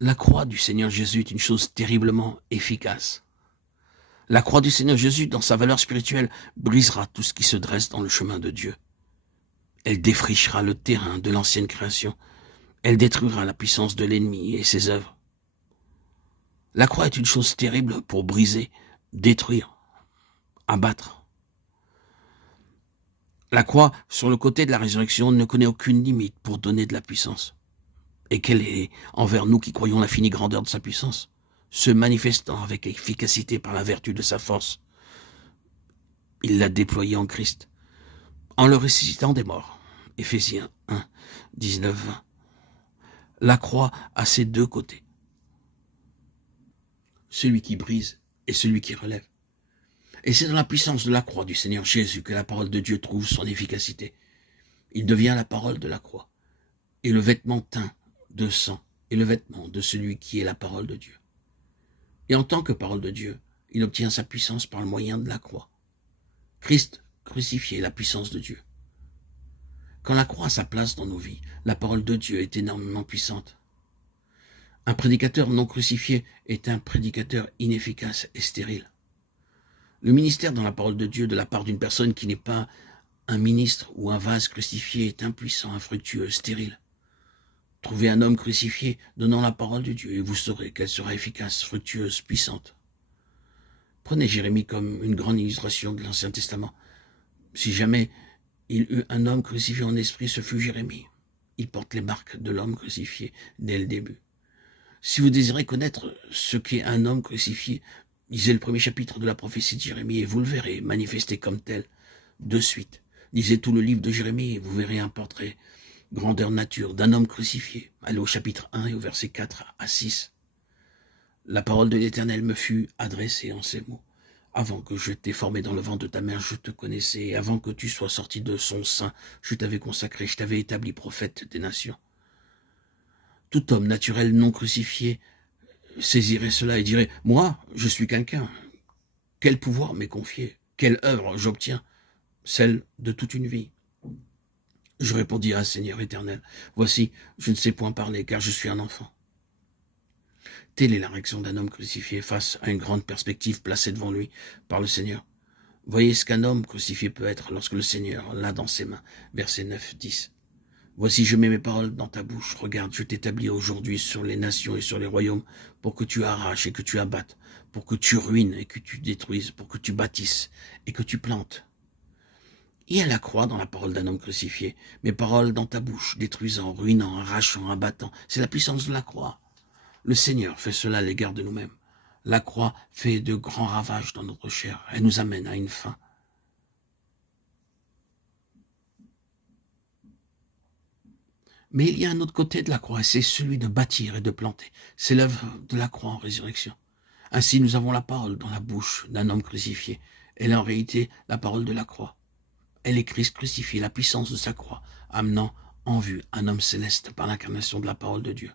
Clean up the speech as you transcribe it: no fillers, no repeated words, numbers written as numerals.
La croix du Seigneur Jésus est une chose terriblement efficace. La croix du Seigneur Jésus, dans sa valeur spirituelle, brisera tout ce qui se dresse dans le chemin de Dieu. Elle défrichera le terrain de l'ancienne création. Elle détruira la puissance de l'ennemi et ses œuvres. La croix est une chose terrible pour briser, détruire, abattre. La croix, sur le côté de la résurrection, ne connaît aucune limite pour donner de la puissance. Et quelle est, envers nous qui croyons l'infinie grandeur de sa puissance, se manifestant avec efficacité par la vertu de sa force. Il l'a déployée en Christ, en le ressuscitant des morts. Éphésiens 1, 19-20. La croix a ses deux côtés. Celui qui brise et celui qui relève. Et c'est dans la puissance de la croix du Seigneur Jésus que la parole de Dieu trouve son efficacité. Il devient la parole de la croix. Et le vêtement teint de sang est le vêtement de celui qui est la parole de Dieu. Et en tant que parole de Dieu, il obtient sa puissance par le moyen de la croix. Christ crucifié est la puissance de Dieu. Quand la croix a sa place dans nos vies, la parole de Dieu est énormément puissante. Un prédicateur non crucifié est un prédicateur inefficace et stérile. Le ministère dans la parole de Dieu de la part d'une personne qui n'est pas un ministre ou un vase crucifié est impuissant, infructueux, stérile. Trouvez un homme crucifié donnant la parole de Dieu et vous saurez qu'elle sera efficace, fructueuse, puissante. Prenez Jérémie comme une grande illustration de l'Ancien Testament. Si jamais il eut un homme crucifié en esprit, ce fut Jérémie. Il porte les marques de l'homme crucifié dès le début. Si vous désirez connaître ce qu'est un homme crucifié, lisez le premier chapitre de la prophétie de Jérémie et vous le verrez manifesté comme tel de suite. Lisez tout le livre de Jérémie et vous verrez un portrait grandeur nature d'un homme crucifié. Allez au chapitre 1 et au verset 4 à 6. La parole de l'Éternel me fut adressée en ces mots. Avant que je t'ai formé dans le ventre de ta mère, je te connaissais, et avant que tu sois sorti de son sein, je t'avais consacré, je t'avais établi prophète des nations. Tout homme naturel non crucifié saisirait cela et dirait, moi, je suis quelqu'un. Quel pouvoir m'est confié? Quelle œuvre j'obtiens? Celle de toute une vie. Je répondis à Seigneur éternel, voici, je ne sais point parler, car je suis un enfant. Telle est la réaction d'un homme crucifié face à une grande perspective placée devant lui par le Seigneur. Voyez ce qu'un homme crucifié peut être lorsque le Seigneur l'a dans ses mains. Versets 9, 10. Voici, je mets mes paroles dans ta bouche. Regarde, je t'établis aujourd'hui sur les nations et sur les royaumes pour que tu arraches et que tu abattes, pour que tu ruines et que tu détruises, pour que tu bâtisses et que tu plantes. Il y a la croix dans la parole d'un homme crucifié. Mes paroles dans ta bouche, détruisant, ruinant, arrachant, abattant. C'est la puissance de la croix. Le Seigneur fait cela à l'égard de nous-mêmes. La croix fait de grands ravages dans notre chair. Elle nous amène à une fin. Mais il y a un autre côté de la croix, et c'est celui de bâtir et de planter. C'est l'œuvre de la croix en résurrection. Ainsi, nous avons la parole dans la bouche d'un homme crucifié. Elle est en réalité la parole de la croix. Elle est Christ crucifié, la puissance de sa croix, amenant en vue un homme céleste par l'incarnation de la parole de Dieu.